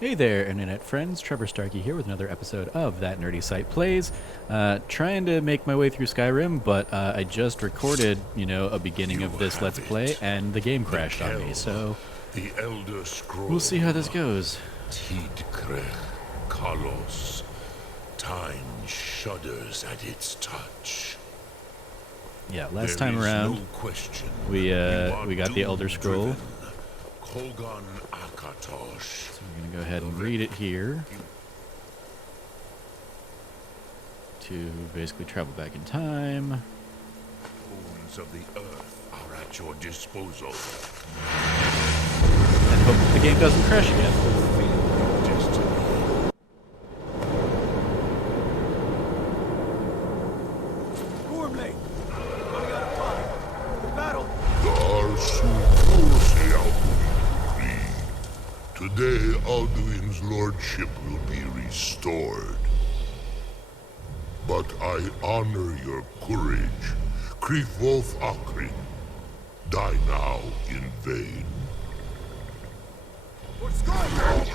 Hey there, internet friends. Trevor Starkey here with another episode of That Nerdy Site Plays. Trying to make my way through Skyrim, but I just recorded, a beginning of this Let's Play, and the game crashed on me, so the Elder Scroll. we'll see how this goes. Tidkrech Kalos. Time shudders at its touch. Yeah, last time around, no question we got the Elder Scroll. Kogan Akatosh. So we're going to go ahead and read it here. To basically travel back in time. Bones of the earth are at your disposal. And hope the game doesn't crash again. Destiny. Gormley! Running out of time. The battle! Today, Alduin's lordship will be restored. But I honor your courage. Krifwolf Akrin. Die now in vain. For Skyrim!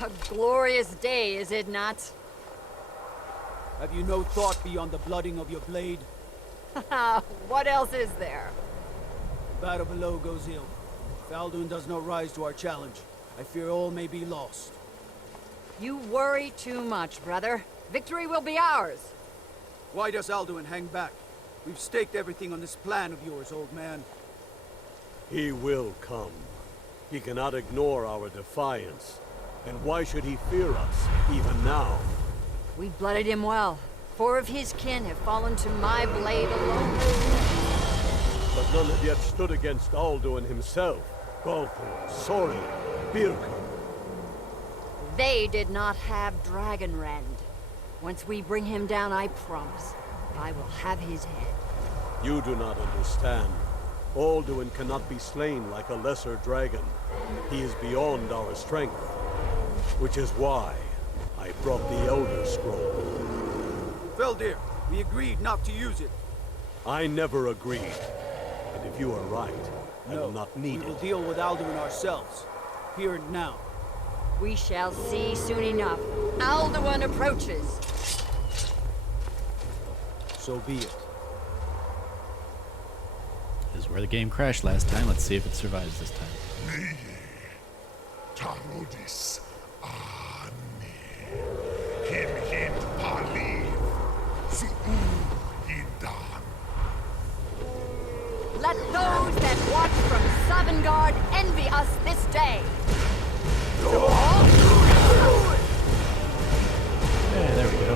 A glorious day, is it not? Have you no thought beyond the blooding of your blade? What else is there? The battle below goes ill. If Alduin does not rise to our challenge, I fear all may be lost. You worry too much, brother. Victory will be ours. Why does Alduin hang back? We've staked everything on this plan of yours, old man. He will come. He cannot ignore our defiance. And why should he fear us, even now? We blooded him well. 4 of his kin have fallen to my blade alone. But none have yet stood against Alduin himself. Balthor, Sorin, Birka. They did not have Dragonrend. Once we bring him down, I promise, I will have his head. You do not understand. Alduin cannot be slain like a lesser dragon. He is beyond our strength. Which is why I brought the Elder Scroll. Feldir, we agreed not to use it. I never agreed. And if you are right, I will not need we will it. deal with Alduin ourselves. Here and now. We shall see soon enough. Alduin approaches. So be it. This is where the game crashed last time. Let's see if it survives this time. Tarodis Ani. Him Pali. Su'u Yidan. Let those that watch from Sovngarde envy us this day. Yeah, there we go.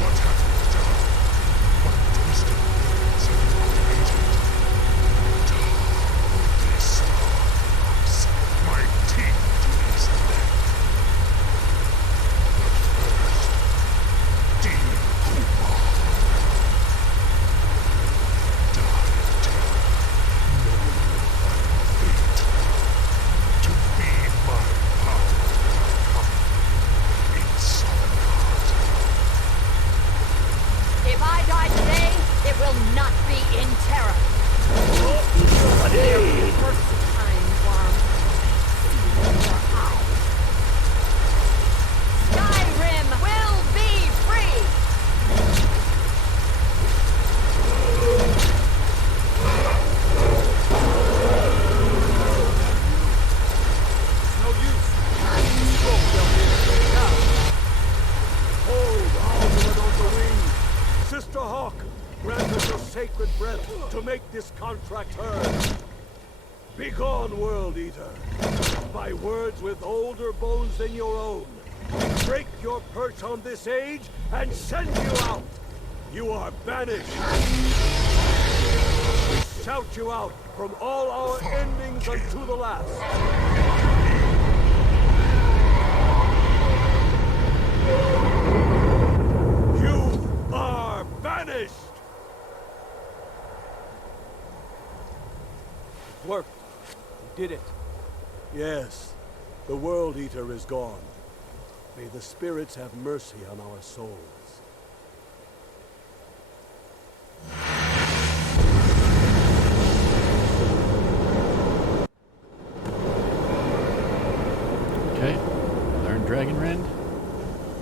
What have you done? What twisted words have you created? Tarodis Arms. My teeth to his neck. But first, Dean Kumar. Die, knowing your final fate. To be my power come in Sovngarde. If I die today, it will not be in terror. First time, worm. Your eyes. Skyrim will be free! It's no use. Scroll, Feldir. Now. Hold Alduin on the wing! Sister Hawk, grant us your sacred breath to make this contract heard. Begone, World Eater! By words with older bones than your own, break your perch on this age and send you out! You are banished! We shout you out from all our endings unto the last! Did it? Yes, the World Eater is gone. May the spirits have mercy on our souls. Okay. Learn Dragon Rend.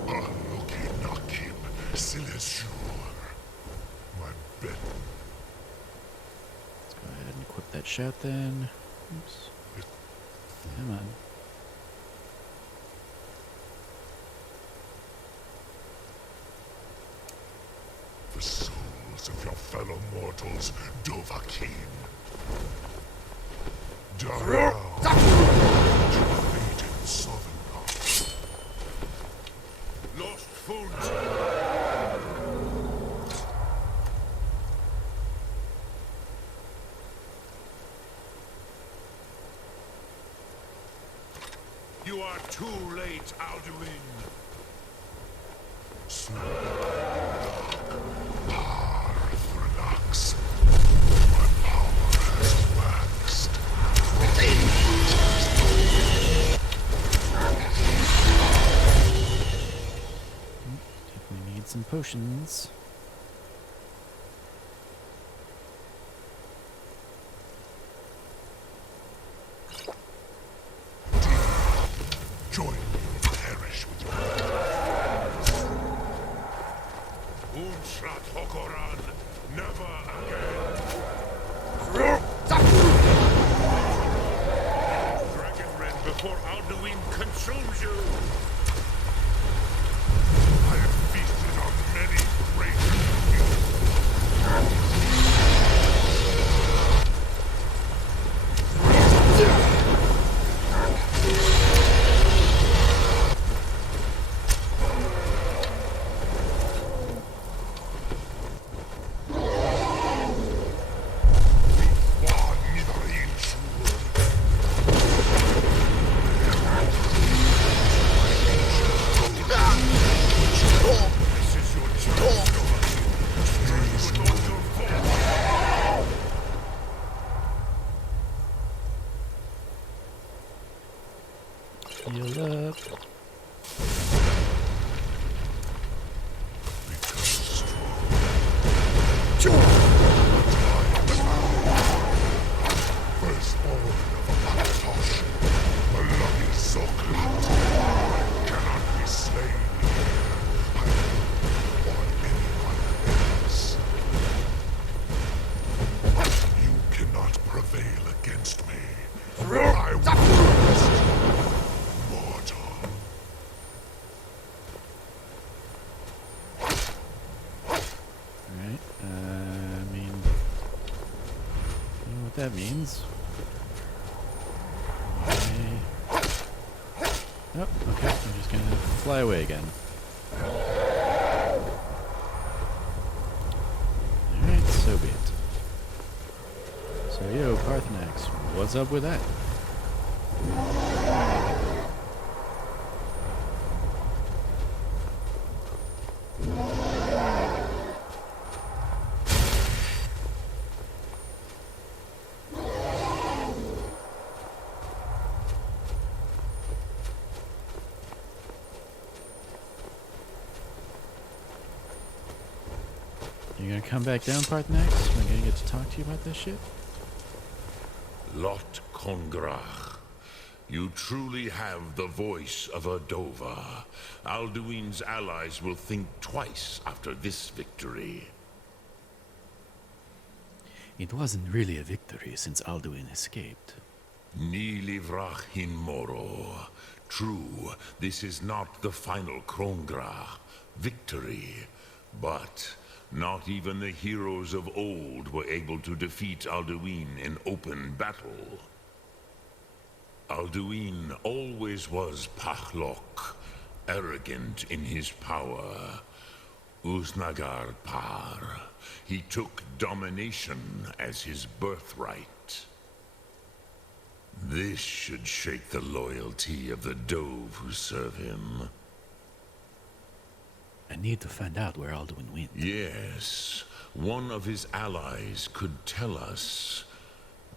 Aluki-nakib, Silesur. My bed. Let's go ahead and equip that shout then. Oops. Come on. The souls of your fellow mortals, Dovahkiin. Darrell. To fate in southern parts. Lost food. You are too late, Alduin. Relax. My power has waxed. Definitely need some potions. Join me and perish with your Unshrat Hokoran, never again. Dragon Rend before Alduin consumes you. I have feasted on many great Heal up. firstborn of a Makatosh, a lucky Stormcloaks. Cannot be slain or anyone else. You cannot prevail against me. I was mortal. Alright, I mean, you know what that means. Oh, okay, I'm just gonna fly away again. Alright, so be it. So yo, Parthenax, what's up with that? You gonna come back down, Parthenax? Am I gonna get to talk to you about this shit? Lot Kongrach, you truly have the voice of a Dova. Alduin's allies will think twice after this victory. It wasn't really a victory since Alduin escaped. Ni livrach hin moro. True, this is not the final Kongrach victory, but not even the heroes of old were able to defeat Alduin in open battle. Alduin always was Pachlok, arrogant in his power. Usnagar Par. He took domination as his birthright. This should shake the loyalty of the Dove who serve him. I need to find out where Alduin went. Yes, one of his allies could tell us.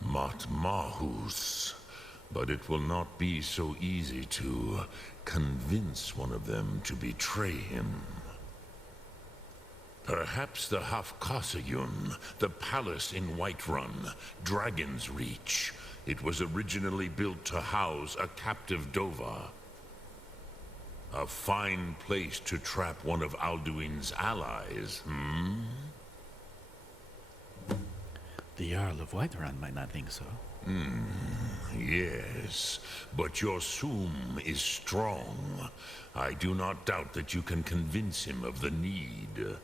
Matmahus, But it will not be so easy to convince one of them to betray him. Perhaps the Hafkasayun, the palace in Whiterun, Dragon's Reach. It was originally built to house a captive Dova. A fine place to trap one of Alduin's allies, hmm? The Jarl of Whiterun might not think so. Yes, but your Soom is strong. I do not doubt that you can convince him of the need.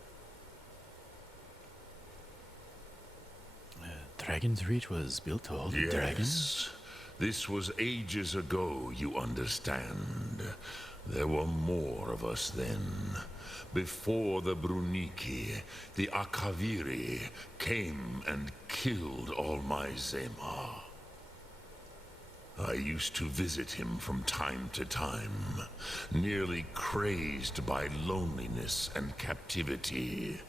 Dragon's Reach was built to hold a dragon? Yes. This was ages ago, you understand. There were more of us then. Before the Bruniki, the Akaviri came and killed all my Zema. I used to visit him from time to time, nearly crazed by loneliness and captivity.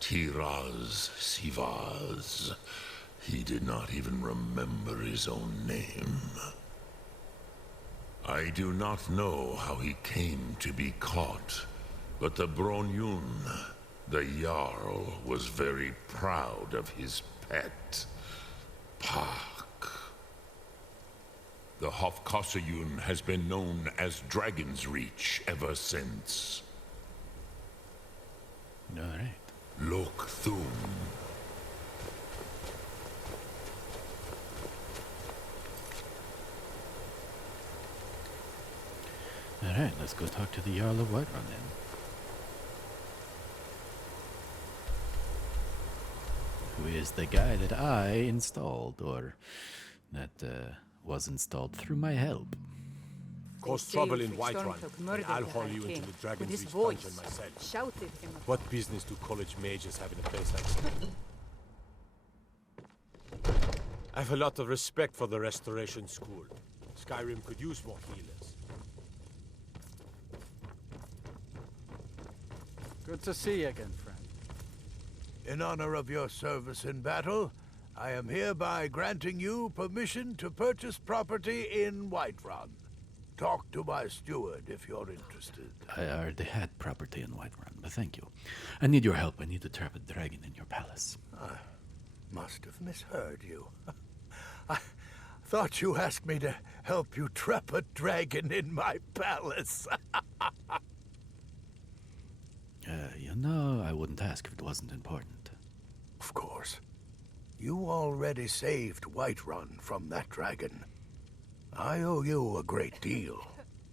Tiraz Sivaz. He did not even remember his own name. I do not know how he came to be caught, but the Bronyun, the Jarl, was very proud of his pet, Pak. The Hofkosayun has been known as Dragon's Reach ever since. All right. Lok Thum. Alright, let's go talk to the Jarl of Whiterun then. Who is the guy that I installed, or that was installed through my help. Cause They trouble say in Stormcloak Whiterun, murdered and I'll the haul High you King into the with Dragon's his Reach voice. dungeon myself. Shouted him. What business do college mages have in a place like this? I have a lot of respect for the Restoration School. Skyrim could use more healers. Good to see you again, friend. In honor of your service in battle, I am hereby granting you permission to purchase property in Whiterun. Talk to my steward if you're interested. I already had property in Whiterun, but thank you. I need your help. I need to trap a dragon in your palace. I must have misheard you. I thought you asked me to help you trap a dragon in my palace. You know, I wouldn't ask if it wasn't important. Of course. You already saved Whiterun from that dragon. I owe you a great deal.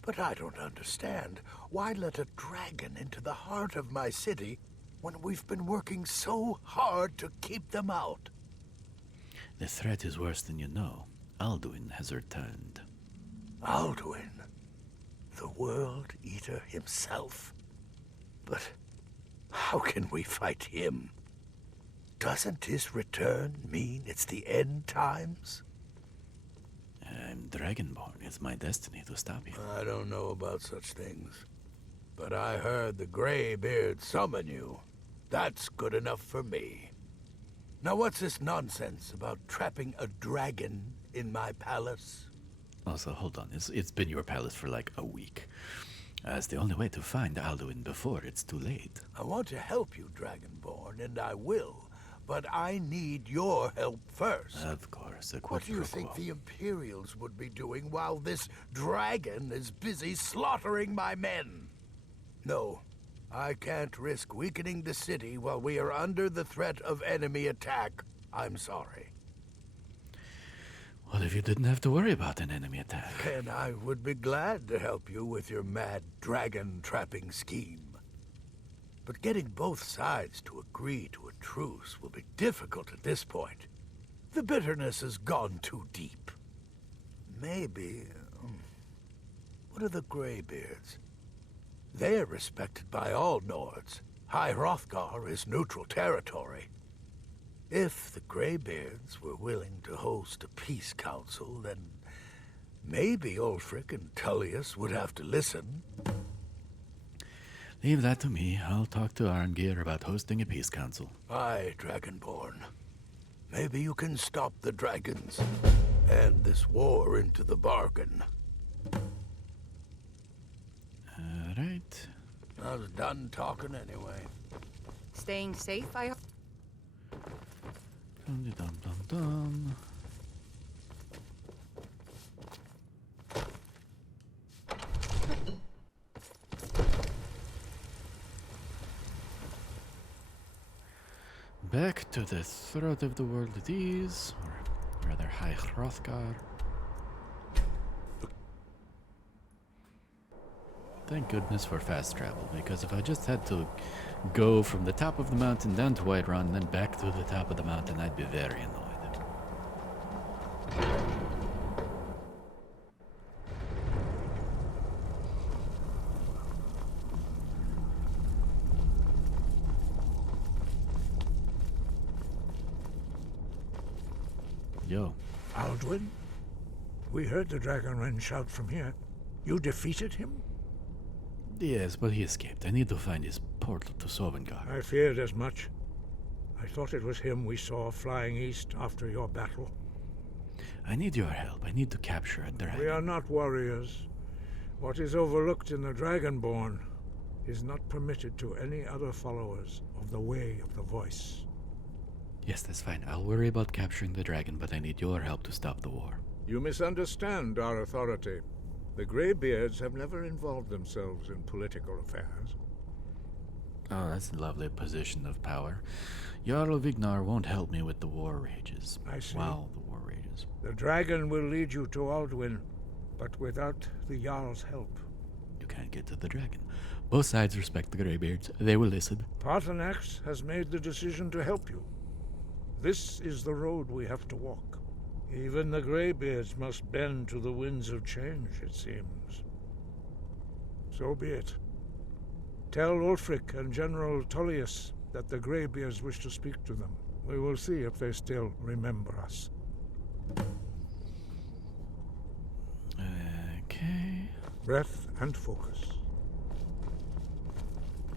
But I don't understand. Why let a dragon into the heart of my city when we've been working so hard to keep them out? The threat is worse than you know. Alduin has returned. Alduin? The World Eater himself? But how can we fight him? Doesn't his return mean it's the end times? I'm Dragonborn. It's my destiny to stop you. I don't know about such things. But I heard the Greybeard summon you. That's good enough for me. Now what's this nonsense about trapping a dragon in my palace? Also, hold on. It's been your palace for like a week. It's the only way to find Alduin before it's too late. I want to help you, Dragonborn, and I will. But I need your help first. Of course, a What quid do you pro think quo. the Imperials would be doing while this dragon is busy slaughtering my men? No, I can't risk weakening the city while we are under the threat of enemy attack. I'm sorry. What if you didn't have to worry about an enemy attack? And I would be glad to help you with your mad dragon trapping scheme. But getting both sides to agree to a truce will be difficult at this point. The bitterness has gone too deep. Maybe... what are the Greybeards? They're respected by all Nords. High Hrothgar is neutral territory. If the Greybeards were willing to host a peace council, then maybe Ulfric and Tullius would have to listen. Leave that to me. I'll talk to Arngir about hosting a peace council. Aye, Dragonborn. Maybe you can stop the dragons. And this war into the bargain. Alright. I was done talking anyway. Staying safe, I hope. Dum dum dum dum. Back to the throat of the world it is, or rather High Hrothgar. Thank goodness for fast travel, because if I just had to go from the top of the mountain down to Whiterun and then back to the top of the mountain, I'd be very annoyed. Yo. Aldwin? We heard the Dragonren shout from here. You defeated him? Yes, but he escaped. I need to find his portal to Sovngarde. I feared as much. I thought it was him we saw flying east after your battle. I need your help. I need to capture a dragon. We are not warriors. What is overlooked in the Dragonborn is not permitted to any other followers of the Way of the Voice. Yes, that's fine. I'll worry about capturing the dragon, but I need your help to stop the war. You misunderstand our authority. The Greybeards have never involved themselves in political affairs. Oh, that's a lovely position of power. Jarl Vignar won't help me with the war rages. I see. Wow, the war rages. The dragon will lead you to Aldwin, but without the Jarl's help. You can't get to the dragon. Both sides respect the Greybeards. They will listen. Paarthurnax has made the decision to help you. This is the road we have to walk. Even the Greybeards must bend to the winds of change, it seems. So be it. Tell Ulfric and General Tullius that the Greybeards wish to speak to them. We will see if they still remember us. Okay. Breath and focus.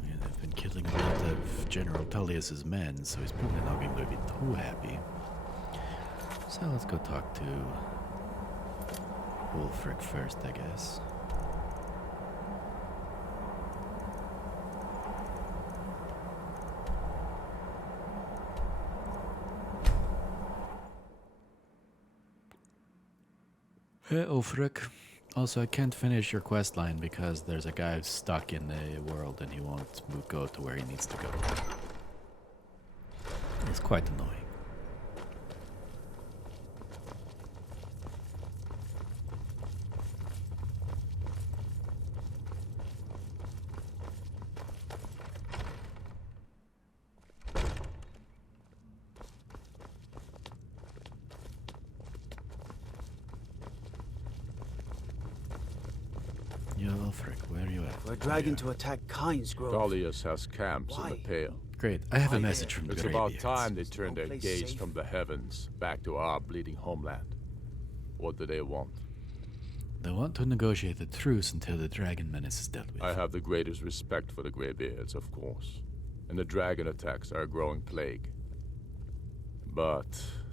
Yeah, they've been killing a lot of General Tullius's men, so he's probably not going to be too happy. So let's go talk to Ulfric first, I guess. Hey, Ulfric. Also, I can't finish your quest line because there's a guy stuck in the world and he won't go to where he needs to go. It's quite annoying. Yo, Ulfric, where are you at? We're dragging to attack Kynes Grove. Tullius has camps in the Why? Pale. Great, I have a Why message from It's the about Greybeards. time they turned No their place gaze safe? from the heavens back to our bleeding homeland. What do they want? They want to negotiate a truce until the dragon menace is dealt with. I have the greatest respect for the Greybeards, of course. And the dragon attacks are a growing plague. But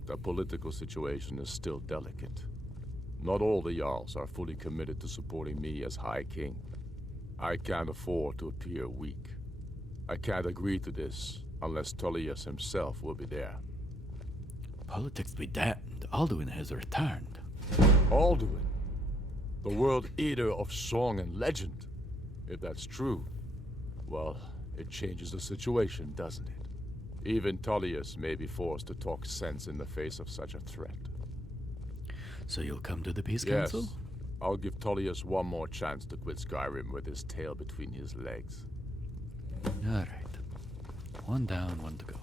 the political situation is still delicate. Not all the Jarls are fully committed to supporting me as High King. I can't afford to appear weak. I can't agree to this unless Tullius himself will be there. Politics be damned. Alduin has returned. Alduin, the world eater of song and legend. If that's true, well, it changes the situation, doesn't it? Even Tullius may be forced to talk sense in the face of such a threat. So you'll come to the Peace Yes, Council? I'll give Tullius one more chance to quit Skyrim with his tail between his legs. Alright. One down, one to go.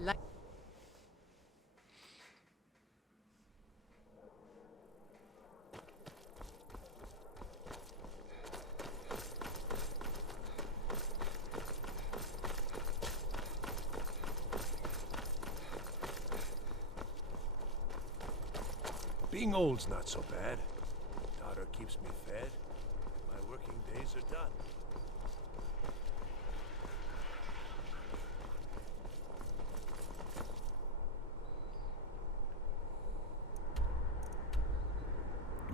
Like Being old's not so bad. Daughter keeps me fed. My working days are done.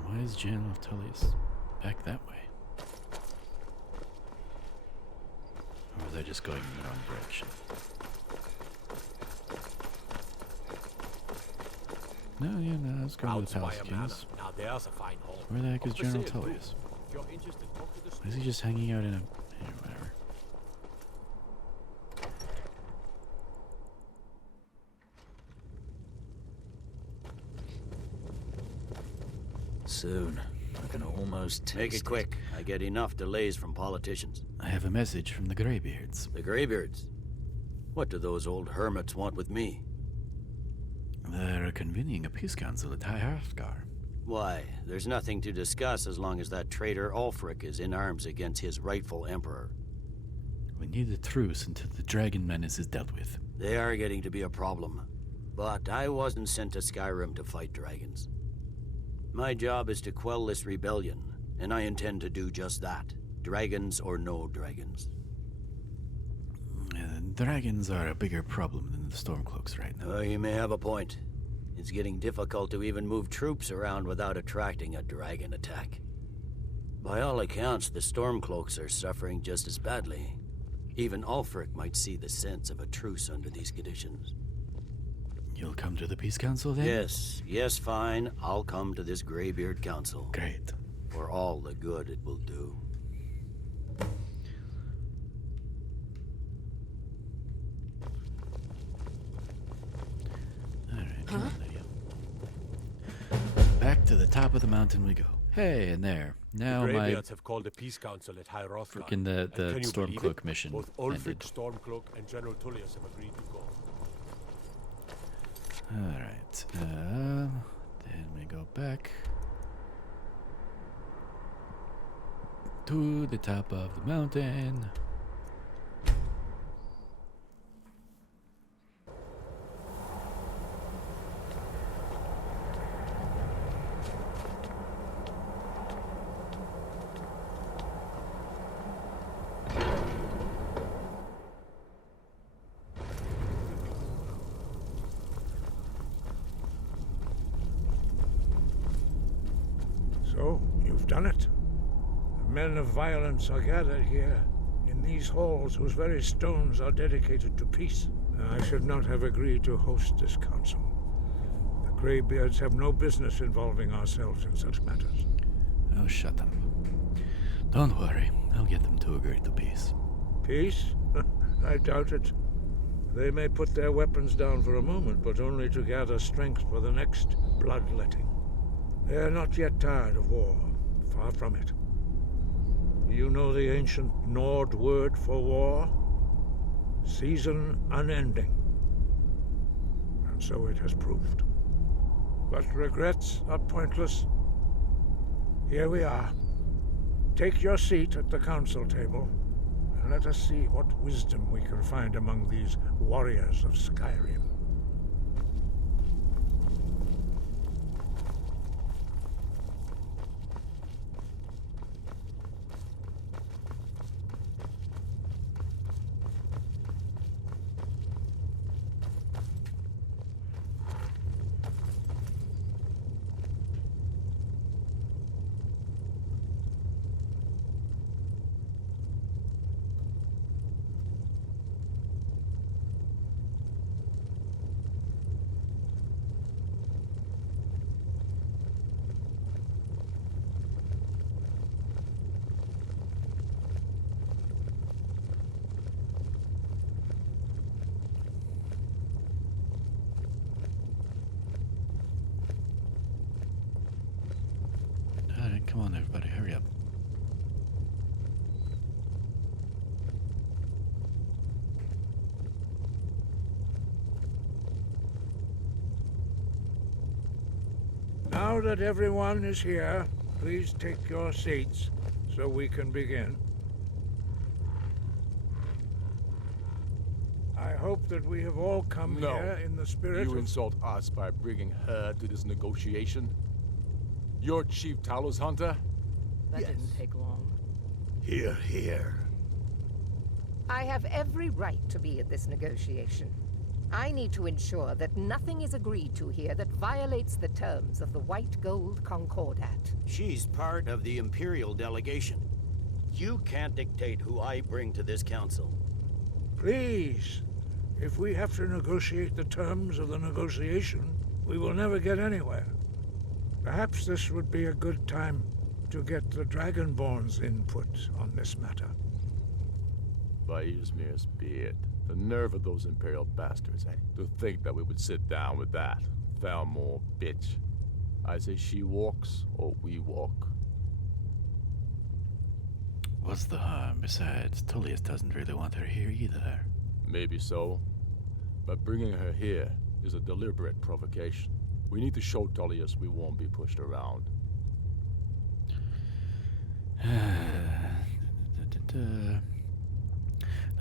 Why is General Tullius back that way? Or was I just going in the wrong direction? No, yeah, no, I was going to the Palace of Kings. Now there's a fine home. Where the heck is Up for General sale, too. Tullius? If you're interested, talk to the Why is he just hanging out in a... whatever. Soon. I can almost taste Make it quick. I get enough delays from politicians. I have a message from the Greybeards. The Greybeards? What do those old hermits want with me? They're convening a peace council at High Hrothgar. Why, there's nothing to discuss as long as that traitor Ulfric is in arms against his rightful emperor. We need a truce until the dragon menace is dealt with. They are getting to be a problem. But I wasn't sent to Skyrim to fight dragons. My job is to quell this rebellion, and I intend to do just that. Dragons or no dragons. Dragons are a bigger problem than the Stormcloaks right now. Oh, you may have a point. It's getting difficult to even move troops around without attracting a dragon attack. By all accounts, the Stormcloaks are suffering just as badly. Even Ulfric might see the sense of a truce under these conditions. You'll come to the peace council then? Yes, fine. I'll come to this Greybeard Council. Great. For all the good it will do. Alright, come on, Lydia. Back to the top of the mountain we go. Hey, and there. Now the my... Greybeards have called a peace council at High Hrothgar. Frickin' the And can you believe Stormcloak it? mission Both Ulfric, ended. Stormcloak, and General Tullius have agreed to go. Alright, then we go back to the top of the mountain. So, you've done it. The men of violence are gathered here, in these halls whose very stones are dedicated to peace. I should not have agreed to host this council. The Greybeards have no business involving ourselves in such matters. Oh, shut up. Don't worry, I'll get them to agree to peace. Peace? I doubt it. They may put their weapons down for a moment, but only to gather strength for the next bloodletting. They are not yet tired of war. Far from it. You know the ancient Nord word for war? Season unending. And so it has proved. But regrets are pointless. Here we are. Take your seat at the council table, and let us see what wisdom we can find among these warriors of Skyrim. Alright, come on everybody, hurry up. Now that everyone is here, please take your seats so we can begin. I hope that we have all come here in the spirit You of... insult us by bringing her to this negotiation? You're Chief Talos Hunter? That didn't take long. Here, here. I have every right to be at this negotiation. I need to ensure that nothing is agreed to here that violates the terms of the White Gold Concordat. She's part of the Imperial delegation. You can't dictate who I bring to this council. Please, if we have to negotiate the terms of the negotiation, we will never get anywhere. Perhaps this would be a good time to get the Dragonborn's input on this matter. By Izmir's beard. The nerve of those Imperial bastards, eh? To think that we would sit down with that. Thalmor bitch. I say she walks, or we walk. What's the harm? Besides, Tullius doesn't really want her here either. Maybe so. But bringing her here is a deliberate provocation. We need to show Tullius we won't be pushed around.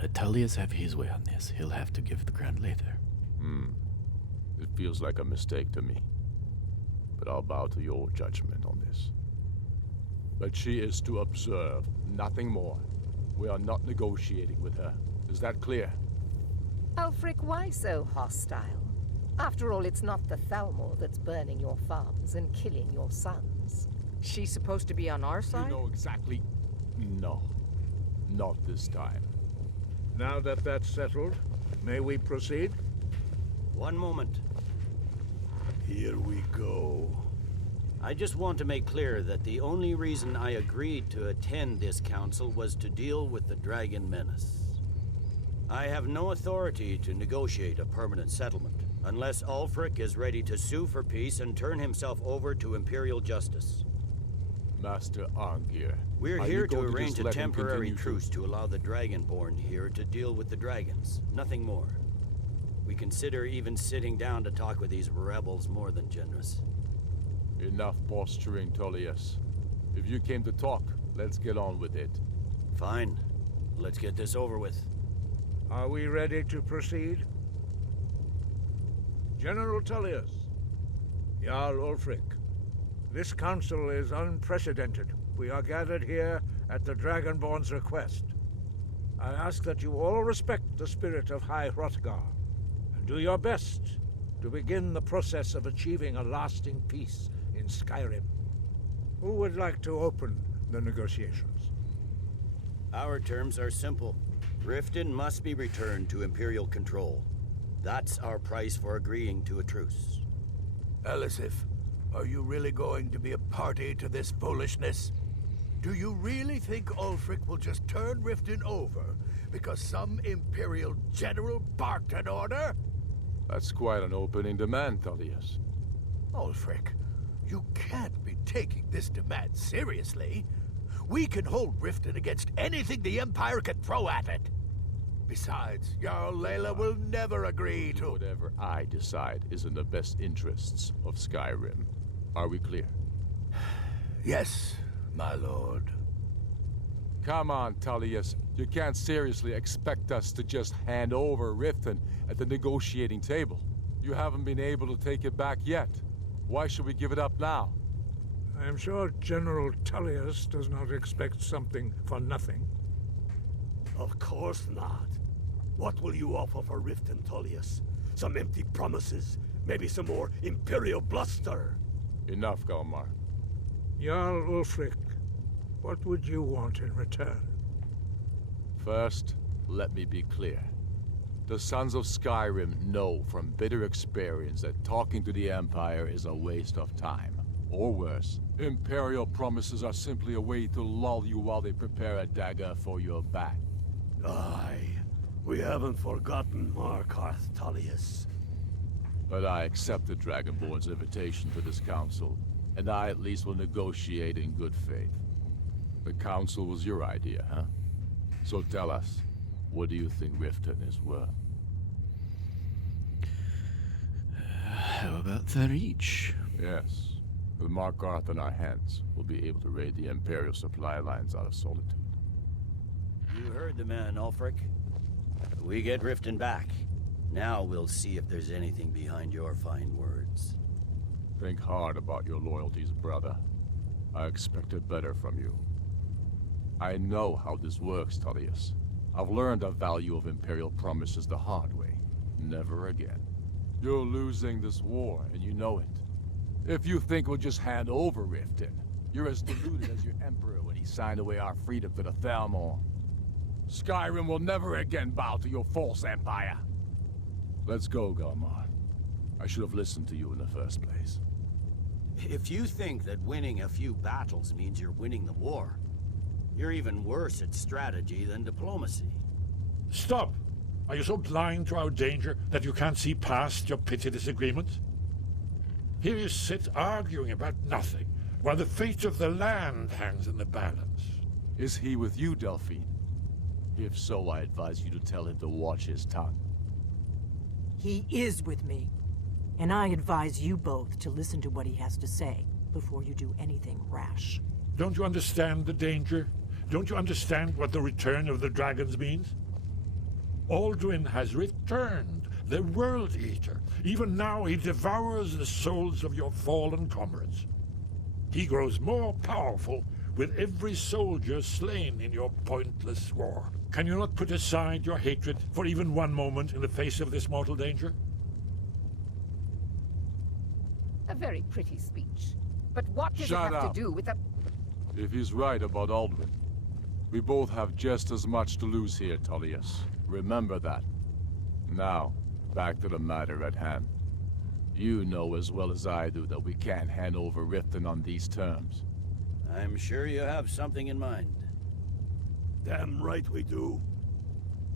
Let Tullius have his way on this. He'll have to give the ground later. It feels like a mistake to me. But I'll bow to your judgment on this. But she is to observe, nothing more. We are not negotiating with her. Is that clear? Ulfric, why so hostile? After all, it's not the Thalmor that's burning your farms and killing your sons. She's supposed to be on our You side? know exactly... No. Not this time. Now that that's settled, may we proceed? One moment. Here we go. I just want to make clear that the only reason I agreed to attend this council was to deal with the Dragon Menace. I have no authority to negotiate a permanent settlement, unless Ulfric is ready to sue for peace and turn himself over to Imperial justice. Master Arngir. We're are here you to going arrange just a let him temporary continue truce to allow the Dragonborn here to deal with the dragons. Nothing more. We consider even sitting down to talk with these rebels more than generous. Enough posturing, Tullius. If you came to talk, let's get on with it. Fine. Let's get this over with. Are we ready to proceed? General Tullius, Jarl Ulfric, this council is unprecedented. We are gathered here at the Dragonborn's request. I ask that you all respect the spirit of High Hrothgar, and do your best to begin the process of achieving a lasting peace in Skyrim. Who would like to open the negotiations? Our terms are simple. Riften must be returned to Imperial control. That's our price for agreeing to a truce. Elisif, are you really going to be a party to this foolishness? Do you really think Ulfric will just turn Riften over because some Imperial general barked an order? That's quite an opening demand, Tullius. Ulfric, you can't be taking this demand seriously. We can hold Riften against anything the Empire can throw at it. Besides, Jarl Layla will never agree to... Whatever I decide is in the best interests of Skyrim. Are we clear? Yes, my lord. Come on, Tullius. You can't seriously expect us to just hand over Riften at the negotiating table. You haven't been able to take it back yet. Why should we give it up now? I am sure General Tullius does not expect something for nothing. Of course not. What will you offer for Riften, Tullius? Some empty promises? Maybe some more Imperial bluster? Enough, Galmar. Jarl Ulfric, what would you want in return? First, let me be clear. The Sons of Skyrim know from bitter experience that talking to the Empire is a waste of time. Or worse, Imperial promises are simply a way to lull you while they prepare a dagger for your back. Aye, we haven't forgotten Markarth, Tullius. But I accept the Dragonborn's invitation to this council, and I at least will negotiate in good faith. The council was your idea, huh? So tell us, what do you think Riften is worth? How about that each? Yes. With Markarth in our hands, we'll be able to raid the Imperial supply lines out of Solitude. You heard the man, Ulfric. We get Riften back. Now we'll see if there's anything behind your fine words. Think hard about your loyalties, brother. I expected better from you. I know how this works, Tullius. I've learned the value of Imperial promises the hard way. Never again. You're losing this war, and you know it. If you think we'll just hand over Riften, you're as deluded as your Emperor when he signed away our freedom to the Thalmor. Skyrim will never again bow to your false empire. Let's go, Galmar. I should have listened to you in the first place. If you think that winning a few battles means you're winning the war, you're even worse at strategy than diplomacy. Stop! Are you so blind to our danger that you can't see past your petty disagreements? Here you sit arguing about nothing, while the fate of the land hangs in the balance. Is he with you, Delphine? If so, I advise you to tell him to watch his tongue. He is with me. And I advise you both to listen to what he has to say before you do anything rash. Don't you understand the danger? Don't you understand what the return of the dragons means? Alduin has returned, the World Eater. Even now he devours the souls of your fallen comrades. He grows more powerful with every soldier slain in your pointless war. Can you not put aside your hatred for even one moment in the face of this mortal danger? A very pretty speech. But what does Shut it have up. to do with the... If he's right about Alduin, we both have just as much to lose here, Tullius. Remember that. Now, back to the matter at hand. You know as well as I do that we can't hand over Riften on these terms. I'm sure you have something in mind. Damn right we do.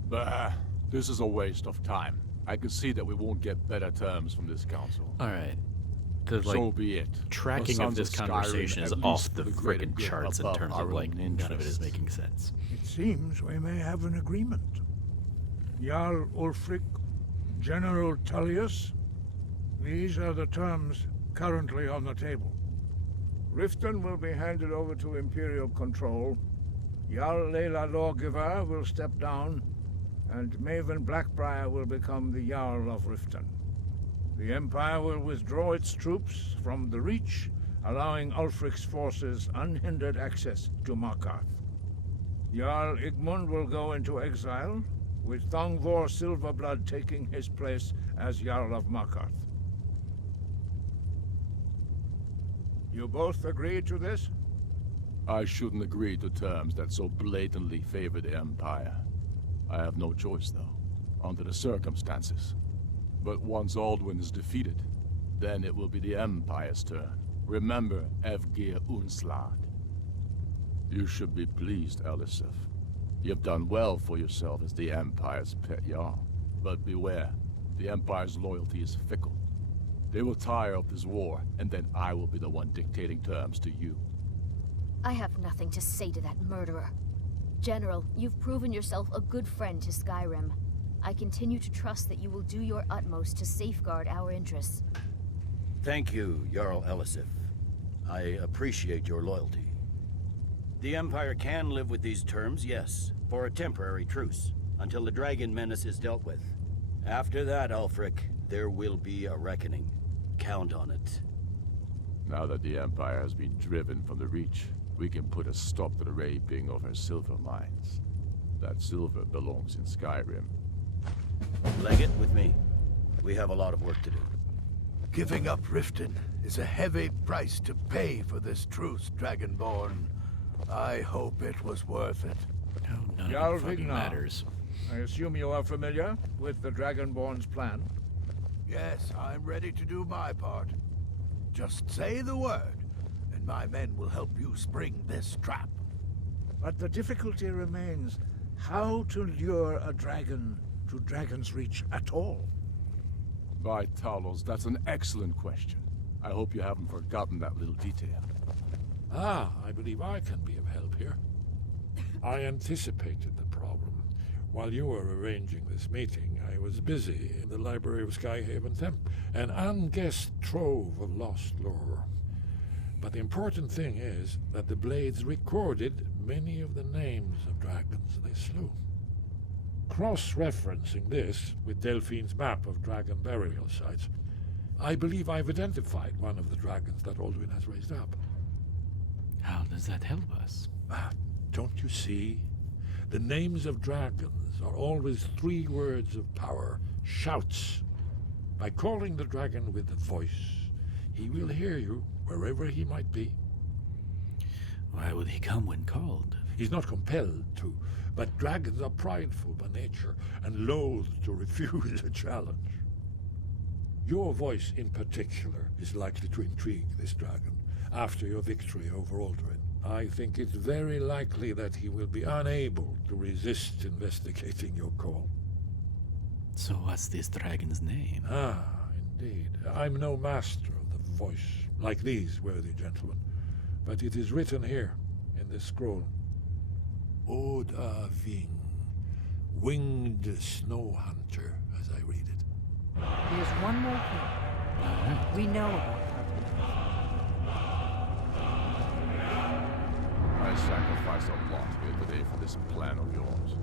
Bah, this is a waste of time. I can see that we won't get better terms from this council. All right. So be it. Tracking The of this Sons Skyrim, conversation is at off least the for greater friggin' good charts in above terms our of, like, own none of it is interests. making sense. It seems we may have an agreement. Jarl Ulfric, General Tullius, these are the terms currently on the table. Riften will be handed over to Imperial control. Jarl Layla Lawgiver will step down, and Maven Blackbriar will become the Jarl of Riften. The Empire will withdraw its troops from the Reach, allowing Ulfric's forces unhindered access to Markarth. Jarl Igmund will go into exile, with Thongvor Silverblood taking his place as Jarl of Markarth. You both agree to this? I shouldn't agree to terms that so blatantly favor the Empire. I have no choice, though, under the circumstances. But once Alduin is defeated, then it will be the Empire's turn. Remember Evgir Unslad. You should be pleased, Elisif. You've done well for yourself as the Empire's pet Jarl. But beware, the Empire's loyalty is fickle. They will tire of this war, and then I will be the one dictating terms to you. I have nothing to say to that murderer. General, you've proven yourself a good friend to Skyrim. I continue to trust that you will do your utmost to safeguard our interests. Thank you, Jarl Elisif. I appreciate your loyalty. The Empire can live with these terms, yes, for a temporary truce, until the dragon menace is dealt with. After that, Ulfric, there will be a reckoning. Count on it. Now that the Empire has been driven from the Reach, we can put a stop to the raping of her silver mines. That silver belongs in Skyrim. Legate, with me. We have a lot of work to do. Giving up Riften is a heavy price to pay for this truce, Dragonborn. I hope it was worth it. No, none Jarl of it fucking Vignar. matters. I assume you are familiar with the Dragonborn's plan? Yes, I'm ready to do my part. Just say the word, and my men will help you spring this trap. But the difficulty remains how to lure a dragon to Dragon's Reach at all. By Talos, that's an excellent question. I hope you haven't forgotten that little detail. Ah, I believe I can be of help here. I anticipated the problem. While you were arranging this meeting, I was busy in the library of Skyhaven Temp, an unguessed trove of lost lore. But the important thing is that the blades recorded many of the names of dragons they slew. Cross-referencing this with Delphine's map of dragon burial sites, I believe I've identified one of the dragons that Alduin has raised up. How does that help us? Don't you see? The names of dragons are always 3 words of power, shouts. By calling the dragon with a voice, he will hear you wherever he might be. Why would he come when called? He's not compelled to, but dragons are prideful by nature and loath to refuse a challenge. Your voice in particular is likely to intrigue this dragon after your victory over Alduin. I think it's very likely that he will be unable to resist investigating your call. So what's this dragon's name? Indeed. I'm no master of the voice, like these worthy gentlemen, but it is written here, in this scroll. Oda Ving, winged snow hunter, as I read it. There's one more thing. We know about her. I sacrificed a lot here today for this plan of yours.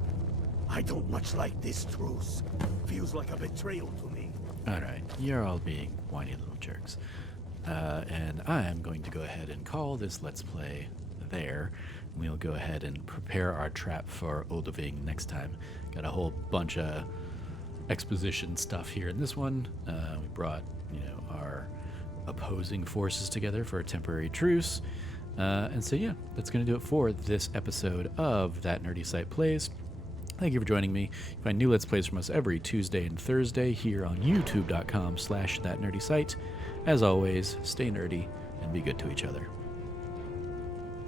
I don't much like this truce. Feels like a betrayal to me. Alright, you're all being whiny little jerks. And I am going to go ahead and call this Let's Play there. We'll go ahead and prepare our trap for Olduving next time. Got a whole bunch of exposition stuff here in this one. We brought, our opposing forces together for a temporary truce. And so, yeah, that's going to do it for this episode of That Nerdy Site Plays. Thank you for joining me. You find new Let's Plays from us every Tuesday and Thursday here on youtube.com/thatnerdysite. As always, stay nerdy and be good to each other.